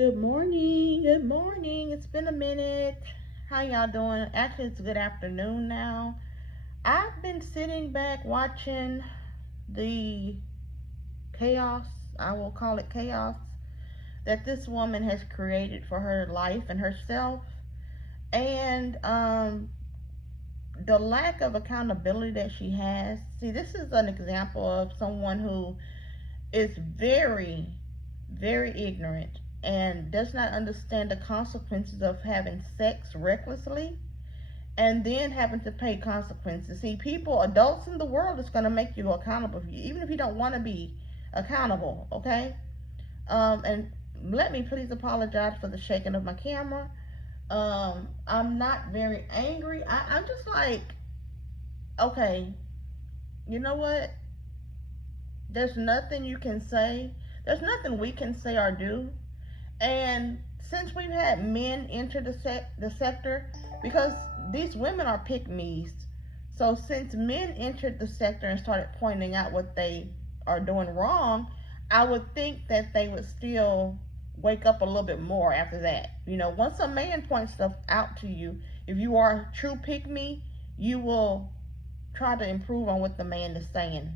Good morning. Good morning. It's been a minute. How y'all doing? Actually, it's good afternoon now. I've been sitting back watching the chaos, I will call it chaos, that this woman has created for her life and herself. And the lack of accountability that she has. See, this is an example of someone who is very, very ignorant and does not understand the consequences of having sex recklessly and then having to pay consequences. See, people, adults in the world is going to make you accountable, even if you don't want to be accountable, okay? And let me please apologize for the shaking of my camera. I'm not very angry. I'm just like, okay, you know what? There's nothing you can say. There's nothing we can say or do. And since we've had men enter the sector, because these women are pick me's, so since men entered the sector and started pointing out what they are doing wrong, I would think that they would still wake up a little bit more after that. You know, once a man points stuff out to you, if you are a true pick me, you will try to improve on what the man is saying.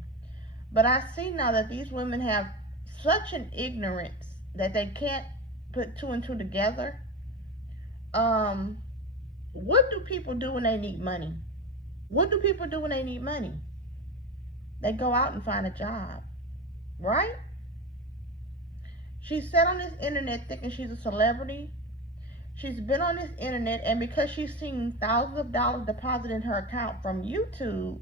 But I see now that these women have such an ignorance that they can't put two and two together. Um, what do people do when they need money? What do people do when they need money? They go out and find a job, right? She's sat on this internet thinking she's a celebrity. She's been on this internet, and because she's seen thousands of dollars deposited in her account from YouTube,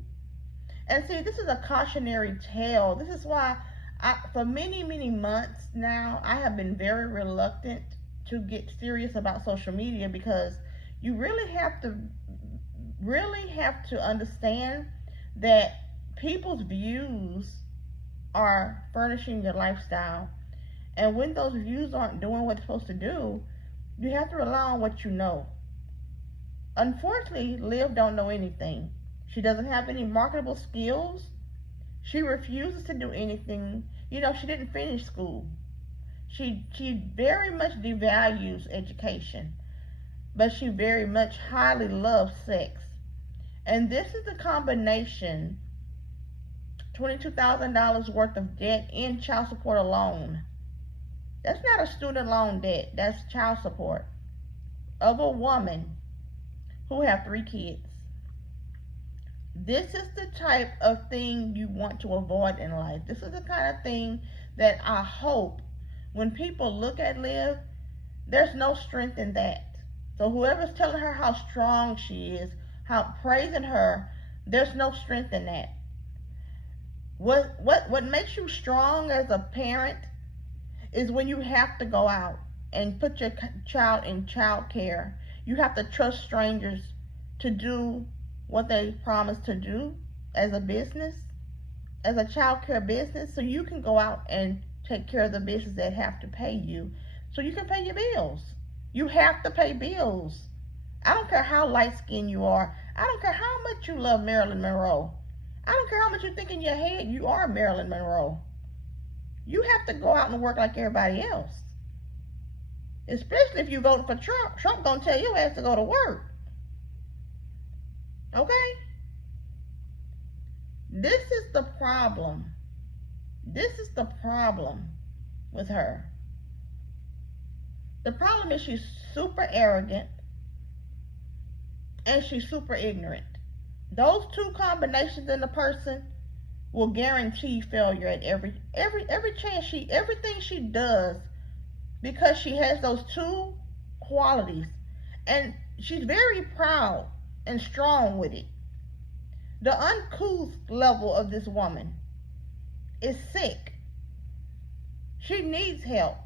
and see, this is a cautionary tale. This is why for many, many months now, I have been very reluctant to get serious about social media because you really have to understand that people's views are furnishing your lifestyle. And when those views aren't doing what it's supposed to do, you have to rely on what you know. Unfortunately, Liv don't know anything. She doesn't have any marketable skills. She refuses to do anything. You know, she didn't finish school. She very much devalues education, but she very much highly loves sex. And this is the combination, $22,000 worth of debt in child support alone. That's not a student loan debt, that's child support of a woman who have 3 kids. This is the type of thing you want to avoid in life. This is the kind of thing that I hope when people look at Liv, there's no strength in that. So whoever's telling her how strong she is, how praising her, there's no strength in that. What makes you strong as a parent is when you have to go out and put your child in child care. You have to trust strangers to do what they promised to do as a business, as a child care business, so you can go out and take care of the business that have to pay you, so you can pay your bills. You have to pay bills. I don't care how light skinned you are. I don't care how much you love Marilyn Monroe. I don't care how much you think in your head you are Marilyn Monroe. You have to go out and work like everybody else. Especially if you vote for Trump. Trump gonna tell your ass to go to work. Okay? This is the problem. This is the problem with her. The problem is she's super arrogant and she's super ignorant. Those two combinations in a person will guarantee failure at every chance everything she does, because she has those two qualities, and she's very proud and strong with it. The uncouth level of this woman is sick. She needs help.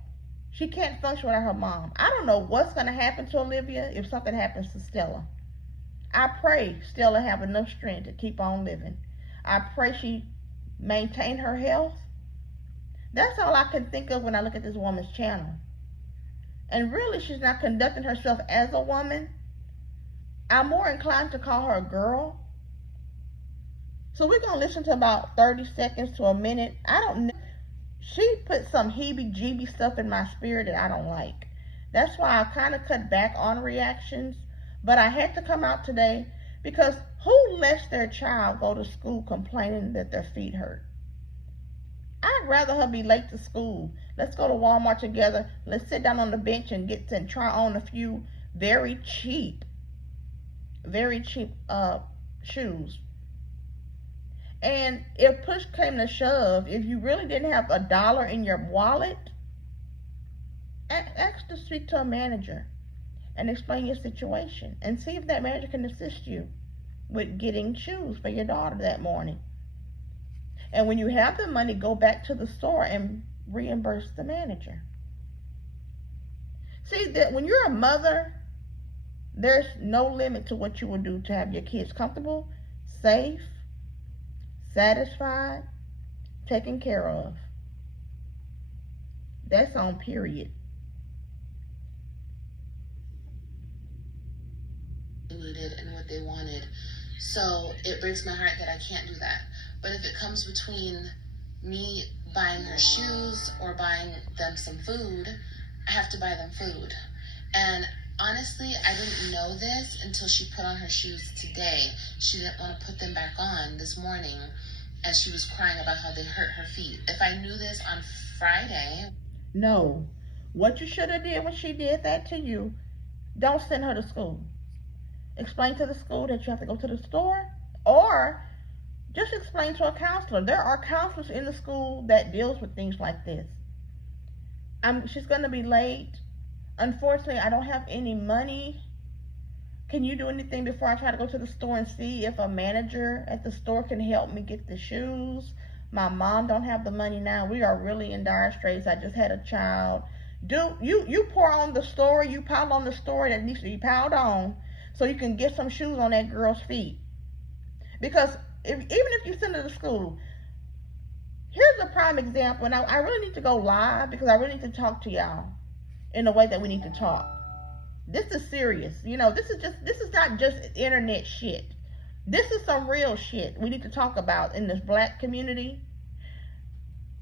She can't function without her mom. I don't know what's going to happen to Olivia if something happens to Stella. I pray Stella have enough strength to keep on living. I pray she maintain her health. That's all I can think of when I look at this woman's channel. And really, she's not conducting herself as a woman. I'm more inclined to call her a girl. So we're going to listen to about 30 seconds to a minute. I don't know. She put some heebie-jeebie stuff in my spirit that I don't like. That's why I kind of cut back on reactions. But I had to come out today because who lets their child go to school complaining that their feet hurt? I'd rather her be late to school. Let's go to Walmart together. Let's sit down on the bench and get to try on a few very cheap, very cheap shoes. And if push came to shove, if you really didn't have $1 in your wallet, ask to speak to a manager and explain your situation and see if that manager can assist you with getting shoes for your daughter that morning. And when you have the money, go back to the store and reimburse the manager. See, that when you're a mother, there's no limit to what you will do to have your kids comfortable, safe, satisfied, taken care of. That's on period. And what they wanted. So it breaks my heart that I can't do that. But if it comes between me buying her shoes or buying them some food, I have to buy them food. And honestly, I didn't know this until she put on her shoes today. She didn't want to put them back on this morning as she was crying about how they hurt her feet. If I knew this on Friday... No. What you should have did when she did that to you, don't send her to school. Explain to the school that you have to go to the store, or just explain to a counselor. There are counselors in the school that deals with things like this. She's going to be late. Unfortunately, I don't have any money. Can you do anything before I try to go to the store and see if a manager at the store can help me get the shoes? My mom don't have the money now. We are really in dire straits. I just had a child. You pour on the story, you pile on the story that needs to be piled on, so you can get some shoes on that girl's feet. Because even if you send her to school, here's a prime example. And I really need to go live because I really need to talk to y'all in the way that we need to talk. This is serious. You know, this is not just internet shit. This is some real shit we need to talk about in this black community.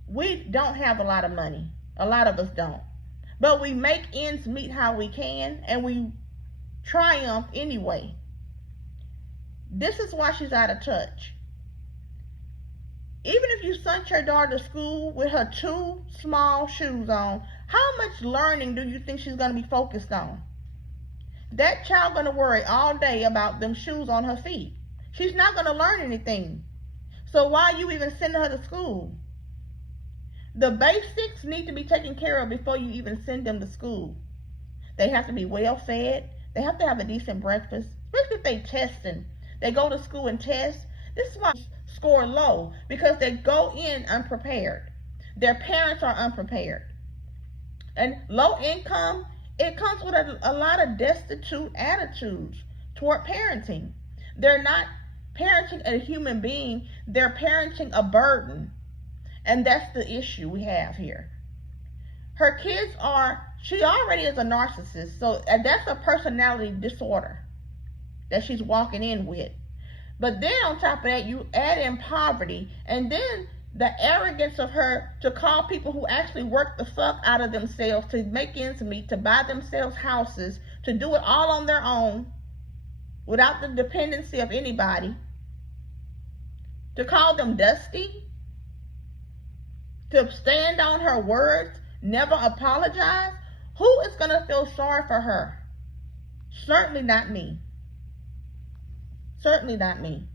We don't have a lot of money. A lot of us don't. But we make ends meet how we can, and we triumph anyway. This is why she's out of touch. Even if you sent your daughter to school with her 2 small shoes on, how much learning do you think she's going to be focused on? That child going to worry all day about them shoes on her feet. She's not going to learn anything. So why are you even sending her to school? The basics need to be taken care of before you even send them to school. They have to be well fed. They have to have a decent breakfast, especially if they testing. They go to school and test. This is why they score low, because they go in unprepared. Their parents are unprepared. And low income, it comes with a lot of destitute attitudes toward parenting. They're not parenting a human being, they're parenting a burden. And that's the issue we have here. Her kids she already is a narcissist, so that's a personality disorder that she's walking in with. But then on top of that, you add in poverty, and then the arrogance of her to call people who actually work the fuck out of themselves to make ends meet, to buy themselves houses, to do it all on their own, without the dependency of anybody, to call them dusty, to stand on her words, never apologize. Who is going to feel sorry for her? Certainly not me. Certainly not me.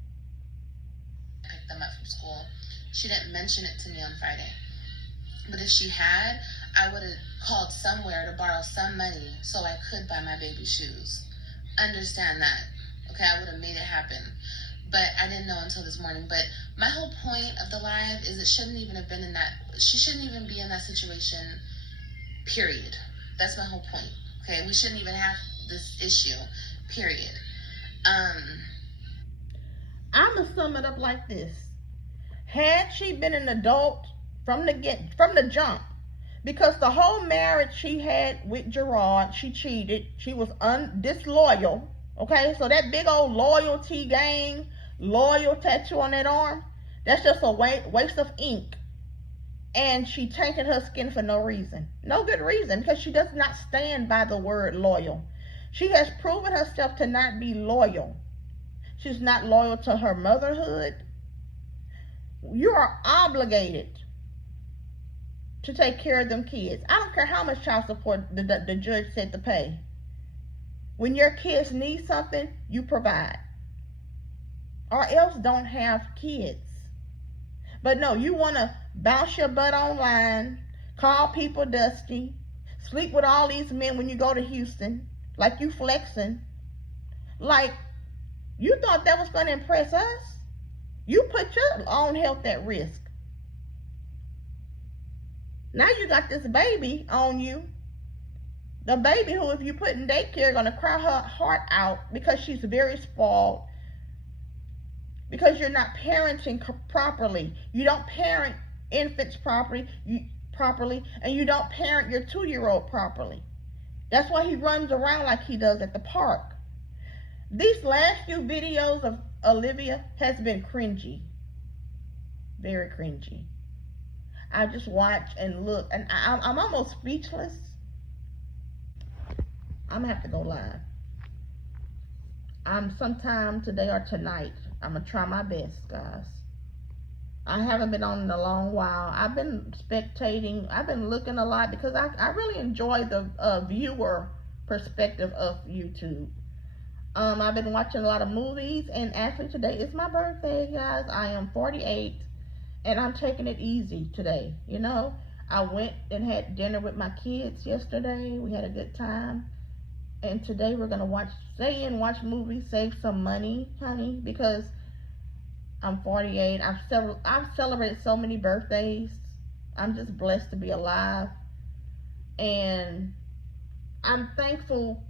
Picked them up from school. She didn't mention it to me on Friday. But if she had, I would have called somewhere to borrow some money so I could buy my baby shoes. Understand that. Okay, I would have made it happen. But I didn't know until this morning. But my whole point of the live is she shouldn't even be in that situation, period. That's my whole point. Okay, we shouldn't even have this issue, period. I'm gonna sum it up like this. Had she been an adult from the jump, because the whole marriage she had with Gerard, she cheated, she was disloyal. Okay, so that big old loyalty gang, loyal tattoo on that arm, that's just a waste of ink. and she tainted her skin for no reason. No good reason, because she does not stand by the word loyal. She has proven herself to not be loyal. She's not loyal to her motherhood. You are obligated to take care of them kids. I don't care how much child support the judge said to pay. When your kids need something, you provide. Or else don't have kids. But no, you want to bounce your butt online, call people dusty, sleep with all these men when you go to Houston, like you flexing. Like, you thought that was going to impress us? You put your own health at risk. Now you got this baby on you. The baby who, if you put in daycare, going to cry her heart out because she's very spoiled. Because you're not parenting properly. You don't parent infants properly, and you don't parent your 2-year-old properly. That's why he runs around like he does at the park. These last few videos of Olivia has been cringy. Very cringy. I just watch and look, and I'm almost speechless. I'm gonna have to go live. Sometime today or tonight. I'm gonna try my best, guys. I haven't been on in a long while. I've been spectating. I've been looking a lot because I really enjoy the viewer perspective of YouTube. I've been watching a lot of movies, and actually today is my birthday, guys. I am 48, and I'm taking it easy today. You know, I went and had dinner with my kids yesterday. We had a good time. And today we're going to stay and watch movies, save some money, honey, because I'm 48. I've celebrated so many birthdays. I'm just blessed to be alive. And I'm thankful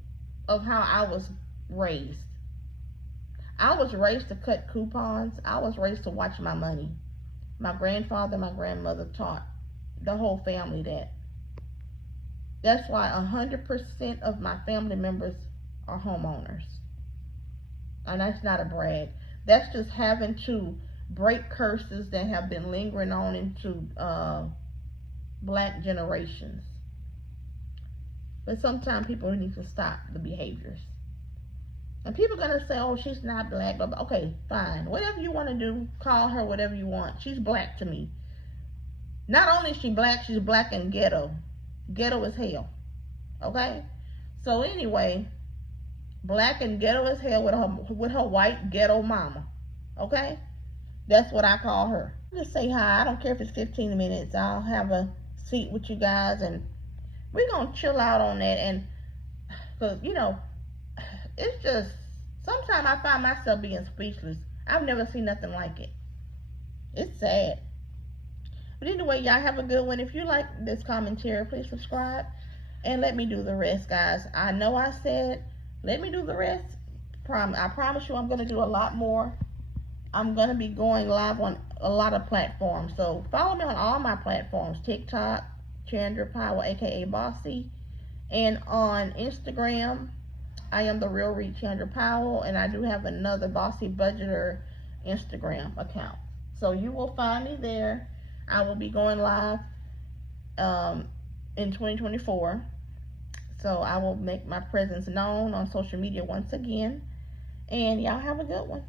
of how I was raised. I was raised to cut coupons. I was raised to watch my money. My grandfather, my grandmother taught the whole family that. That's why 100% of my family members are homeowners. And that's not a brag. That's just having to break curses that have been lingering on into black generations. But sometimes people need to stop the behaviors. And people are going to say, oh, she's not black. But okay, fine. Whatever you want to do, call her whatever you want. She's black to me. Not only is she black, she's black and ghetto. Ghetto as hell. Okay? So anyway, black and ghetto as hell with her white ghetto mama. Okay? That's what I call her. Just say hi. I don't care if it's 15 minutes. I'll have a seat with you guys, and we're going to chill out on that. And, cause, you know, it's just, sometimes I find myself being speechless. I've never seen nothing like it. It's sad. But anyway, y'all have a good one. If you like this commentary, please subscribe and let me do the rest, guys. I know I said let me do the rest. I promise you I'm going to do a lot more. I'm going to be going live on a lot of platforms. So follow me on all my platforms. TikTok, Chandra Powell, aka Bossy. And on Instagram, I am the real Reed Chandra Powell. And I do have another Bossy Budgeter Instagram account. So you will find me there. I will be going live in 2024. So I will make my presence known on social media once again. And y'all have a good one.